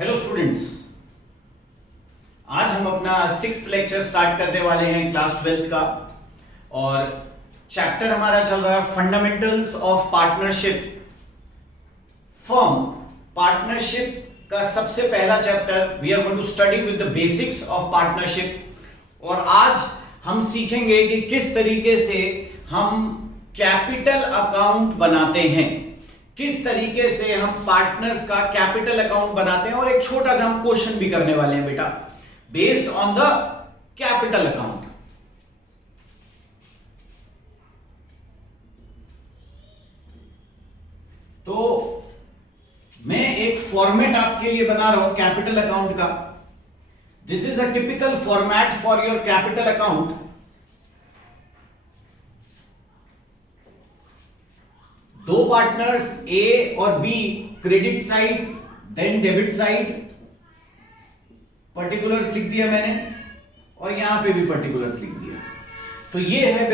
Hello students, आज हम अपना 6th लेक्चर स्टार्ट करने वाले हैं क्लास 12th का। और चैप्टर हमारा चल रहा है fundamentals of partnership. Firm partnership का सबसे पहला chapter we are going to study with the basics of partnership. और आज हम सीखेंगे कि किस तरीके से हम कैपिटल अकाउंट बनाते हैं, किस तरीके से हम पार्टनर्स का कैपिटल अकाउंट बनाते हैं। और एक छोटा सा हम क्वेश्चन भी करने वाले हैं बेटा, based on the capital account. तो मैं एक फॉर्मेट आपके लिए बना रहा हूं कैपिटल अकाउंट का। This is a typical format for your capital account. दो पार्टनर्स ए और B, credit side then debit side, particulars लिख दिया मैंने और यहां पे भी पर्टिकुलर्स लिख दिया। तो ये है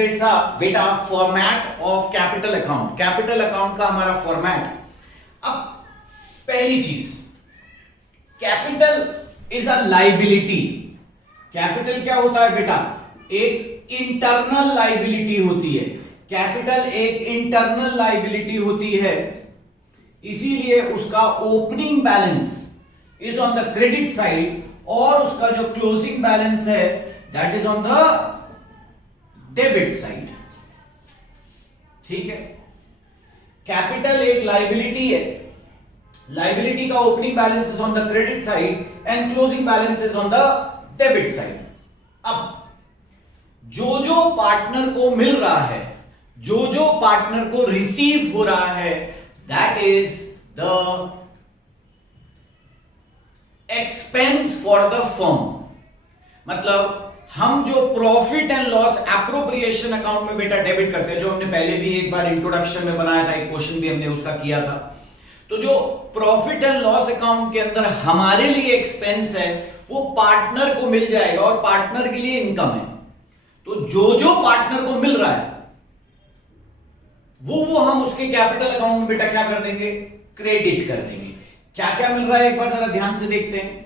बेटा format of capital account, capital account का हमारा फॉर्मेट। अब पहली चीज, capital is a liability. Capital क्या होता है बेटा? एक इंटरनल लाइबिलिटी होती है। कैपिटल एक इंटरनल लाइबिलिटी होती है, इसीलिए उसका opening balance is on the credit side और उसका जो क्लोजिंग बैलेंस है that is on the debit side. ठीक है, कैपिटल एक लाइबिलिटी है, लाइबिलिटी का opening balance is on the credit side and closing balance is on the debit side. अब जो पार्टनर को मिल रहा है, जो पार्टनर को रिसीव हो रहा है, that is the expense for the firm. मतलब हम जो profit and loss appropriation account में बेटा डेबिट करते हैं, जो हमने पहले भी एक बार इंट्रोडक्शन में बनाया था, एक क्वेश्चन भी हमने उसका किया था। तो जो प्रॉफिट एंड लॉस अकाउंट के अंदर हमारे लिए एक्सपेंस है वो पार्टनर को मिल जाएगा और पार्टनर के लिए इनकम है। तो जो पार्टनर को मिल रहा है वो हम उसके कैपिटल अकाउंट में बेटा क्या कर देंगे? क्रेडिट कर देंगे। क्या क्या मिल रहा है एक बार जरा ध्यान से देखते हैं।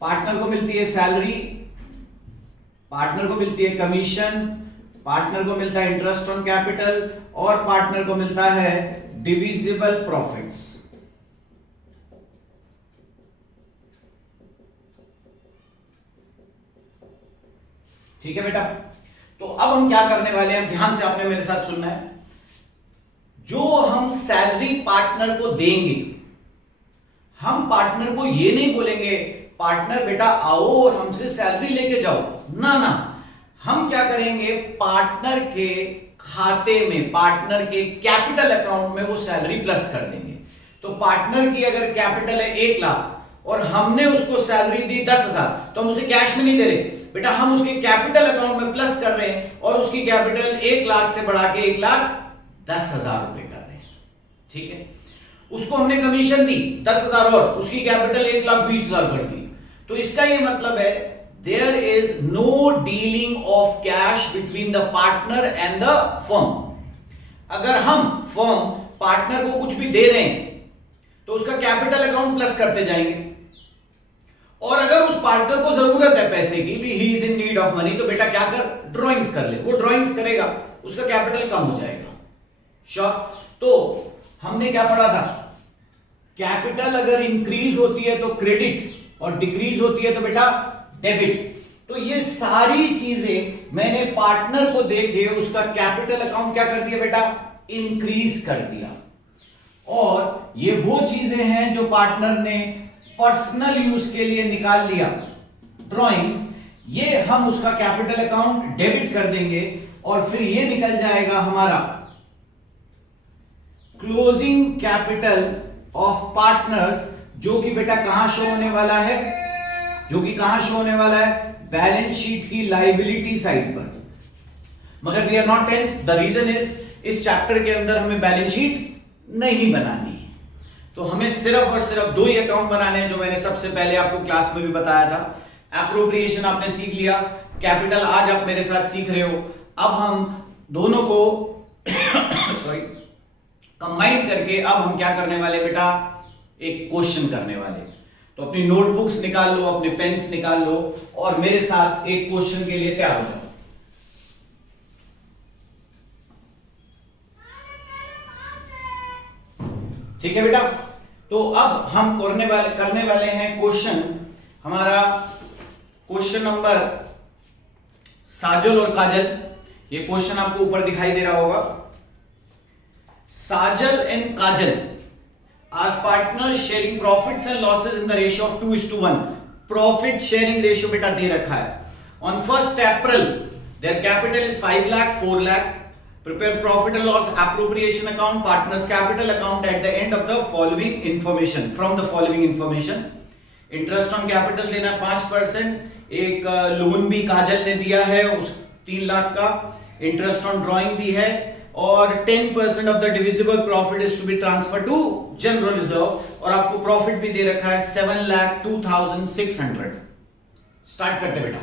पार्टनर को मिलती है सैलरी, पार्टनर को मिलती है कमीशन, पार्टनर को मिलता है इंटरेस्ट ऑन कैपिटल और पार्टनर को मिलता है डिविजिबल प्रॉफिट्स। ठीक है बेटा, तो अब हम क्या करने वाले हैं, ध्यान से आपने मेरे साथ सुनना है। जो हम सैलरी पार्टनर को देंगे, हम पार्टनर को ये नहीं बोलेंगे पार्टनर बेटा आओ और हमसे सैलरी लेके जाओ, ना, हम क्या करेंगे, पार्टनर के खाते में, पार्टनर के कैपिटल अकाउंट में वो सैलरी प्लस कर देंगे। तो पार्टनर की अगर कैपिटल है 1 लाख और हमने उसको सैलरी दी 10,000, तो हम उसे कैश में नहीं दे रहे बेटा, हम उसके कैपिटल अकाउंट में प्लस कर रहे हैं और उसकी कैपिटल 1 लाख से बढ़ा के 1,10,000 रुपए कर रहे हैं। ठीक है, उसको हमने कमीशन दी 10,000 और उसकी कैपिटल 1,20,000 कर दी। तो इसका ये मतलब है there is no dealing of cash between the partner and the firm. अगर हम फर्म पार्टनर को कुछ भी दे रहे हैं तो उसका कैपिटल अकाउंट प्लस करते जाएंगे, और अगर उस पार्टनर को जरूरत है पैसे की, भी he is in need of money, तो बेटा क्या कर, ड्रॉइंग्स कर ले। वो ड्रॉइंग्स करेगा, उसका कैपिटल कम हो जाएगा। श्योर। तो हमने क्या पढ़ा था, कैपिटल अगर इंक्रीज होती है तो क्रेडिट और डिक्रीज होती है तो बेटा डेबिट। तो ये सारी चीजें मैंने पार्टनर को देके उसका कैपिटल अकाउंट क्या कर दिया बेटा, इंक्रीज कर दिया। और ये वो चीजें हैं जो पार्टनर ने पर्सनल यूज के लिए निकाल लिया, ड्राइंग्स, ये हम उसका कैपिटल अकाउंट डेबिट कर देंगे और फिर ये निकल जाएगा हमारा क्लोजिंग कैपिटल ऑफ पार्टनर्स, जो कि बेटा कहां शो होने वाला है, जो कि कहां शो होने वाला है, बैलेंस शीट की लाइबिलिटी साइड पर। मगर we are not tense, the reason is इस चैप्टर के अंदर हमें बैलेंस शीट नहीं बनानी है। तो हमें सिर्फ और सिर्फ 2 ही अकाउंट बनाने हैं, जो मैंने सबसे पहले आपको क्लास में भी बताया था। एप्रोप्रिएशन आपने सीख लिया, कैपिटल आज आप मेरे साथ सीख रहे हो। अब हम दोनों को कंबाइन करके अब हम क्या करने वाले बेटा, एक क्वेश्चन करने वाले। तो अपनी नोटबुक्स निकाल लो, अपने पेन्स निकाल लो और मेरे साथ एक क्वेश्चन के लिए तैयार हो जाओ। ठीक है बेटा, तो अब हम करने वाले हैं क्वेश्चन। हमारा क्वेश्चन नंबर साजल और काजल। ये क्वेश्चन आपको ऊपर दिखाई दे रहा होगा। Sajal and Kajal are partner sharing profits and losses in the ratio of 2:1। Profit sharing ratio बेटा दे रखा है। On 1 April their capital is 5 lakh, 4 lakh. Prepare profit and loss appropriation account, partners capital account at the end of the following information, from the following information. Interest on capital देना 5%, एक loan भी काजल ने दिया है उस 3 लाख का, इंटरेस्ट ऑन ड्रॉइंग भी है और 10% of the divisible profit is to be transfer to general reserve और आपको प्रॉफिट भी दे रखा है 7,02,600। स्टार्ट करते बेटा।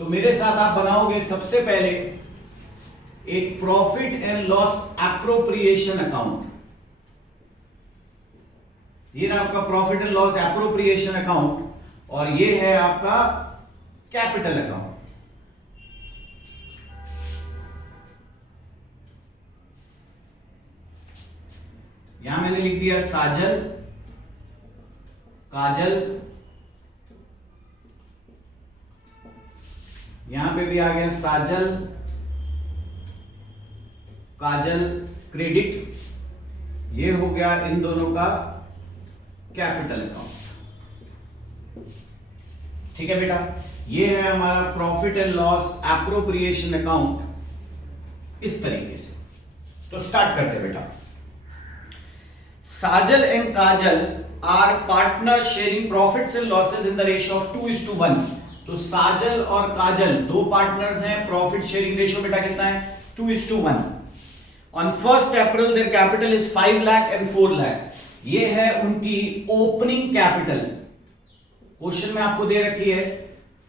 तो मेरे साथ आप बनाओगे सबसे पहले एक profit and loss appropriation account. ये ना आपका profit and loss appropriation account और ये है आपका कैपिटल अकाउंट। यहां मैंने लिख दिया साजल, काजल, यहां पे भी आ गया साजल, काजल क्रेडिट। ये हो गया इन दोनों का कैपिटल अकाउंट। ठीक है बेटा, ये है हमारा profit and loss appropriation account इस तरीके से। तो स्टार्ट करते बेटा। Sajal and Kajal are partner sharing profits and losses in the ratio of 2:1। तो साजल और काजल दो पार्टनर्स हैं। प्रॉफिट शेयरिंग रेशियो बेटा कितना है? 2:1। On 1 April their capital is 5 lakh and 4 lakh. ये है उनकी ओपनिंग कैपिटल। क्वेश्चन में आपको दे रखी है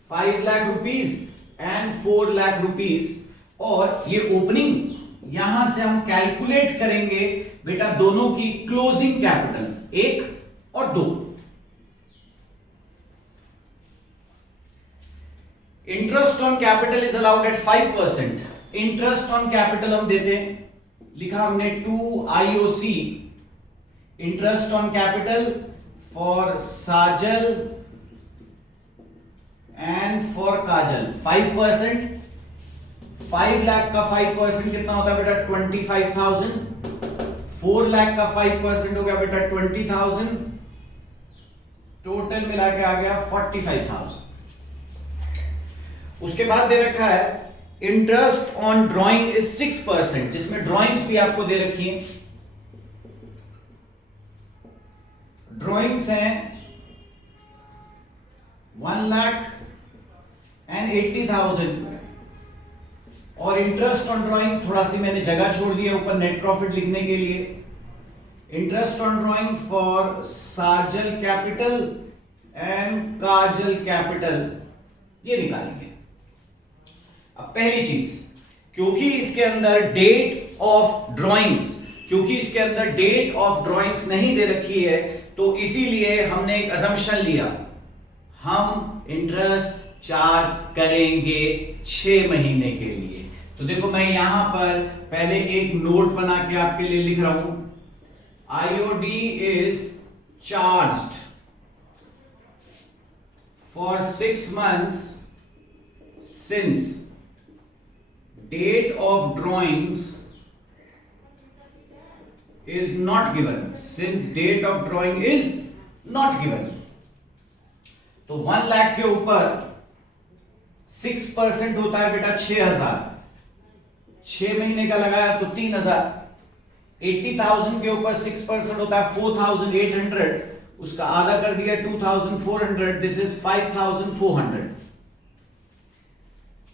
5 lakh rupees and 4 lakh rupees और ये ओपनिंग। यहां से हम कैलकुलेट करेंगे बेटा दोनों की क्लोजिंग कैपिटल्स 1 और 2। Interest on capital is allowed at 5%। Interest on capital हम देते हैं, लिखा हमने 2 IOC interest on capital for साजल एंड फॉर काजल 5%। 5 लाख का 5% कितना होता है बेटा? 25,000। 4 लाख का 5% हो गया बेटा 20,000। टोटल मिला के आ गया 45,000। उसके बाद दे रखा है इंटरेस्ट ऑन ड्राइंग इज 6%, जिसमें ड्राइंग्स भी आपको दे रखी हैं। ड्राइंग्स हैं 1,80,000 और इंटरेस्ट ऑन ड्राइंग थोड़ा सी मैंने जगह छोड़ दी है ऊपर नेट प्रॉफिट लिखने के लिए। इंटरेस्ट ऑन ड्राइंग फॉर साजल कैपिटल एंड काजल कैपिटल ये निकालेंगे। अब पहली चीज, क्योंकि इसके अंदर डेट ऑफ ड्राइंग्स नहीं दे रखी है तो इसीलिए हमने एक अजम्पशन लिया, हम इंटरेस्ट चार्ज करेंगे 6 महीने के लिए। तो देखो मैं यहां पर पहले एक नोट बना के आपके लिए लिख रहा हूं। IOD is charged for 6 months since date of drawings is not given। since date of drawing is not given, तो 1 लाख के ऊपर 6% होता है बेटा 6,000। 6 महीने का लगाया तो 3,000। 80,000 के ऊपर 6% होता है 4,800, उसका आधा कर दिया 2,400। This is 5,400।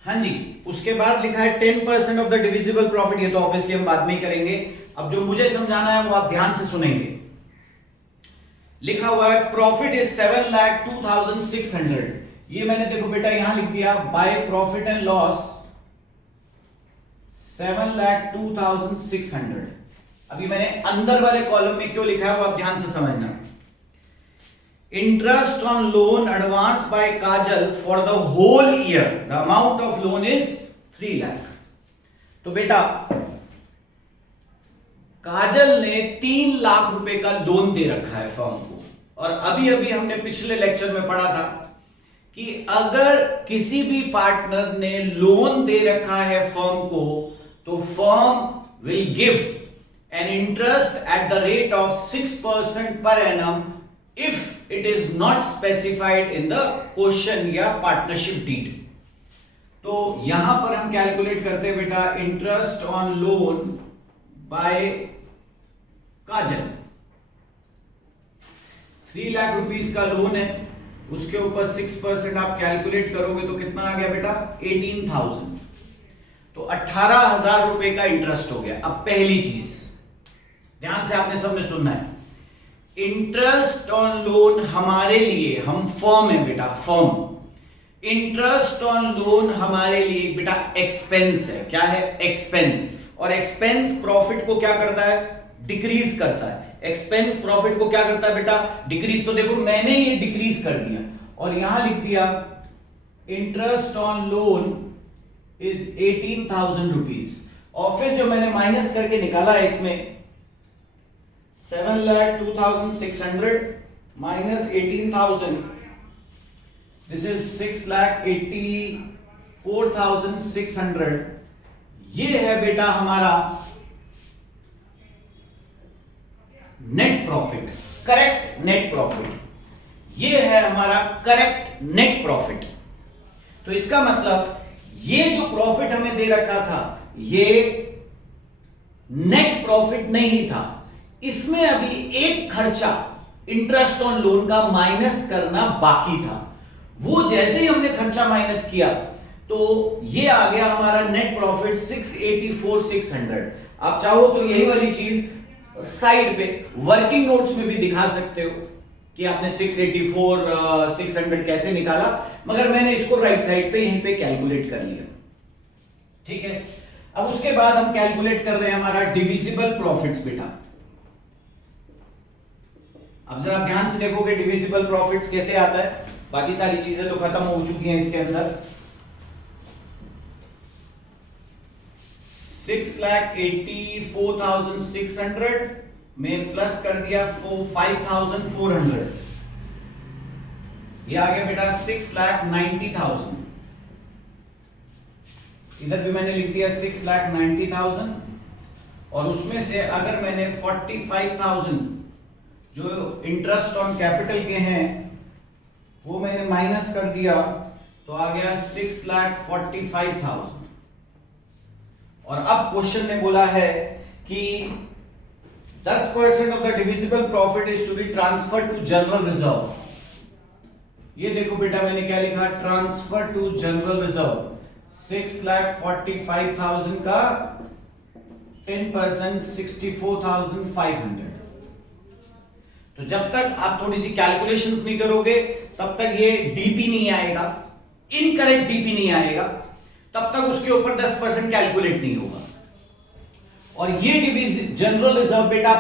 हाँ जी, उसके बाद लिखा है 10% ऑफ द डिविजिबल प्रॉफिट। ये तो ऑब्वियसली हम बाद में ही करेंगे। अब जो मुझे समझाना है वो आप ध्यान से सुनेंगे। लिखा हुआ है प्रॉफिट इज 7,02,600। ये मैंने देखो बेटा यहां लिख दिया बाय प्रॉफिट एंड लॉस 7,02,600। अभी मैंने अंदर वाले कॉलम में क्यों लिखा है वो आप ध्यान से समझना। Interest on loan advance by Kajal for the whole year, the amount of loan is 3 lakh. तो बेटा काजल ने 3 लाख रुपए का लोन दे रखा है फर्म को, और अभी अभी हमने पिछले लेक्चर में पढ़ा था कि अगर किसी भी पार्टनर ने लोन दे रखा है फर्म को तो firm will give an interest at the rate of 6% per annum if it is not specified in the question या पार्टनरशिप डीड। तो यहां पर हम कैलकुलेट करते हैं बेटा interest on loan by Kajal. 3 lakh rupees का लोन है, उसके ऊपर 6% आप कैलकुलेट करोगे तो कितना आ गया बेटा 18,000। तो 18,000 रुपए का इंटरेस्ट हो गया। अब पहली चीज ध्यान से आपने सबने सुनना है, इंटरेस्ट ऑन लोन हमारे लिए, हम फर्म है बेटा, फर्म, इंटरेस्ट ऑन लोन हमारे लिए बेटा एक्सपेंस है। क्या है? एक्सपेंस। और एक्सपेंस प्रॉफिट को क्या करता है? डिक्रीज करता है। एक्सपेंस प्रॉफिट को क्या करता है बेटा? डिक्रीज। तो देखो मैंने ये डिक्रीज कर दिया और यहां लिख दिया interest on loan is 18,000 rupees, और फिर जो मैंने माइनस करके निकाला है इसमें 7,02,600 माइनस 18,000, दिस इज 6,84,600। ये है बेटा हमारा net profit, correct net profit. ये है हमारा करेक्ट नेट प्रॉफिट। तो इसका मतलब ये जो प्रॉफिट हमें दे रखा था ये नेट प्रॉफिट नहीं था, इसमें अभी एक खर्चा इंटरेस्ट ऑन लोन का माइनस करना बाकी था। वो जैसे ही हमने खर्चा माइनस किया तो ये आ गया हमारा नेट प्रॉफिट 684,600। आप चाहो तो यही वाली चीज साइड पे वर्किंग नोट्स में भी दिखा सकते हो कि आपने 684,600 कैसे निकाला, मगर मैंने इसको राइट साइड पे यहीं पे कैलकुलेट कर लिया। ठीक है, अब उसके बाद हम कैलकुलेट कर रहे हैं हमारा डिविजिबल प्रॉफिट्स बेटा। अब जरा ध्यान से देखोगे डिविजिबल प्रॉफिट्स कैसे आता है। बाकी सारी चीजें तो खत्म हो चुकी हैं इसके अंदर। 6,84,600 में प्लस कर दिया 5,400, ये आ गया बेटा 6,90,000। इधर भी मैंने लिख दिया 6,90,000, और उसमें से अगर मैंने 45,000 जो इंटरेस्ट ऑन कैपिटल के हैं वो मैंने माइनस कर दिया तो आ गया 6,45,000। और अब क्वेश्चन में बोला है कि 10% of the divisible profit is to be transfer to general reserve. ये देखो बेटा मैंने क्या लिखा, ट्रांसफर टू जनरल रिजर्व। 6,45,000 का 10% 64,500। तो जब तक आप थोड़ी सी कैलकुलेशंस नहीं करोगे तब तक ये डीपी नहीं आएगा, इनकरेक्ट डीपी नहीं आएगा, तब तक उसके ऊपर 10% कैलकुलेट नहीं होगा। और ये डिविजन जनरल रिजर्व बेटा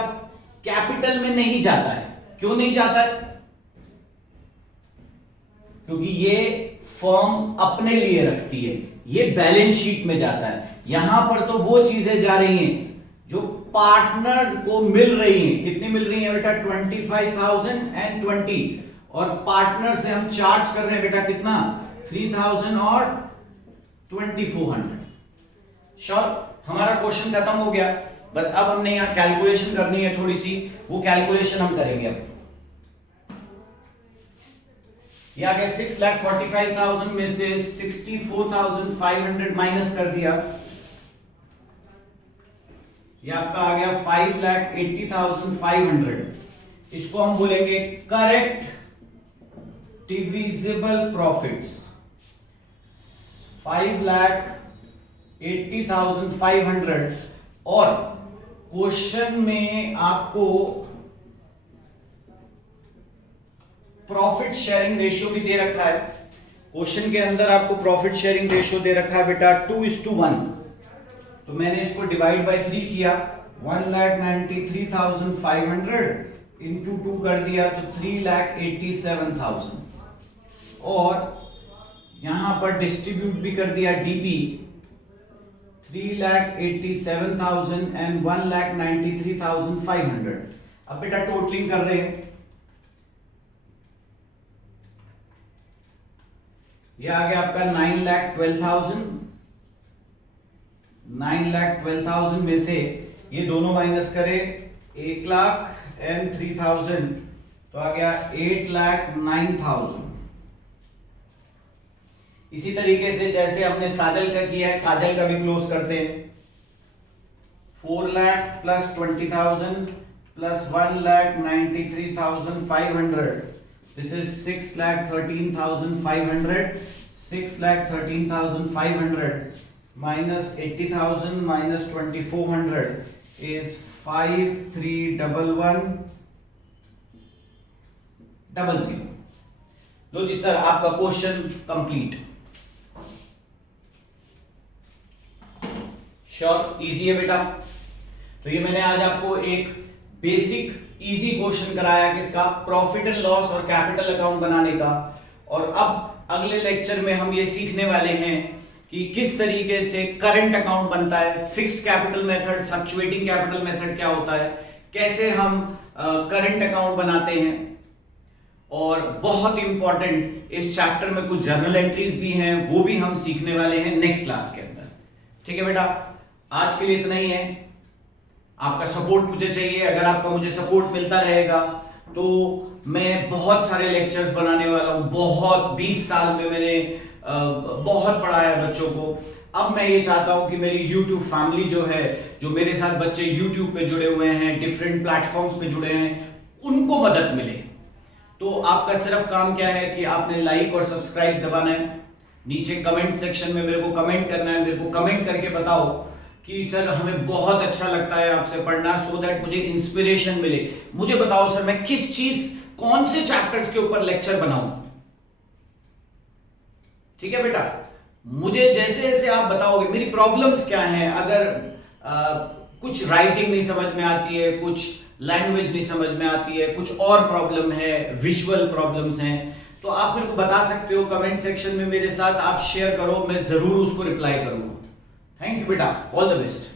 कैपिटल में नहीं जाता है। क्यों नहीं जाता है? क्योंकि ये फर्म अपने लिए रखती है, ये बैलेंस शीट में जाता है। यहां पर तो वो चीजें जा रही हैं जो पार्टनर्स को मिल रही हैं। कितनी मिल रही है बेटा? 25,020, और पार्टनर से हम चार्ज कर रहे हैं बेटा कितना? 3,000 और 2,400। श्योर, हमारा क्वेश्चन खत्म हो गया। बस अब हमने यहां कैलकुलेशन करनी है थोड़ी सी, वो कैलकुलेशन हम करेंगे। अब ये आ गया 6,45,000 में से 64,500 माइनस कर दिया, ये आपका आ गया 5,80,500। इसको हम बोलेंगे करेक्ट डिविजिबल प्रॉफिट्स। 5,80,500। और क्वेश्चन में आपको प्रॉफिट शेयरिंग रेशियो भी दे रखा है। क्वेश्चन के अंदर आपको प्रॉफिट शेयरिंग रेशियो दे रखा है बेटा 2:1। तो मैंने इसको डिवाइड बाय 3 किया, 1,93,500 इंटू 2 कर दिया तो 3,87,000, और यहां पर डिस्ट्रीब्यूट भी कर दिया डीपी, 3,87,000 एंड 1,93,500। अब बेटा टोटलिंग कर रहे हैं, ये आ गया आपका 9,12,000। 9,12,000 में से ये दोनों माइनस करें, 1,03,000 तो आ गया 8,09,000। इसी तरीके से जैसे हमने साजल का किया है, काजल का भी क्लोज करते हैं। 4 lakh plus 20,000 plus 1,93,500, this is 6,13,500। 6,13,500 minus 80,000 minus 2,400 is 5,311,000। लो जी सर, आपका क्वेश्चन कंप्लीट। श्योर, इजी है बेटा। तो ये मैंने आज आपको एक बेसिक इजी क्वेश्चन कराया किसका, प्रॉफिट एंड लॉस और कैपिटल अकाउंट बनाने का। और अब अगले लेक्चर में हम ये सीखने वाले हैं कि किस तरीके से करंट अकाउंट बनता है, fixed capital method, fluctuating capital method क्या होता है, कैसे हम करंट अकाउंट बनाते हैं। और बहुत इंपॉर्टेंट, इस चैप्टर में कुछ जर्नल एंट्रीज भी हैं, वो भी हम सीखने वाले हैं नेक्स्ट क्लास के अंदर। ठीक है बेटा, आज के लिए इतना ही है। आपका सपोर्ट मुझे चाहिए। अगर आपका मुझे सपोर्ट मिलता रहेगा तो मैं बहुत सारे लेक्चर्स बनाने वाला हूं। बहुत 20 साल में मैंने बहुत पढ़ाया है बच्चों को। अब मैं ये चाहता हूं कि मेरी YouTube फैमिली जो है, जो मेरे साथ बच्चे YouTube पे जुड़े हुए हैं, डिफरेंट प्लेटफॉर्म्स पे जुड़े हैं, उनको मदद मिले। तो आपका सिर्फ काम क्या है कि आपने लाइक और सब्सक्राइब दबाना है। नीचे कमेंट सेक्शन में मेरे को कमेंट करना है। मेरे को कमेंट करके बताओ कि सर हमें बहुत अच्छा लगता है आपसे पढ़ना, सो दैट मुझे इंस्पिरेशन मिले। मुझे बताओ सर मैं किस चीज, कौन से चैप्टर्स के ऊपर लेक्चर बनाऊं। ठीक है बेटा, मुझे जैसे जैसे आप बताओगे मेरी प्रॉब्लम्स क्या हैं। अगर कुछ राइटिंग नहीं समझ में आती है, कुछ लैंग्वेज नहीं समझ में आती है, कुछ और प्रॉब्लम है, विजुअल प्रॉब्लम्स हैं, तो आप मेरे को बता सकते हो कमेंट सेक्शन में। मेरे साथ आप शेयर करो, मैं जरूर उसको रिप्लाई करूंगा। थैंक यू बेटा, ऑल द बेस्ट।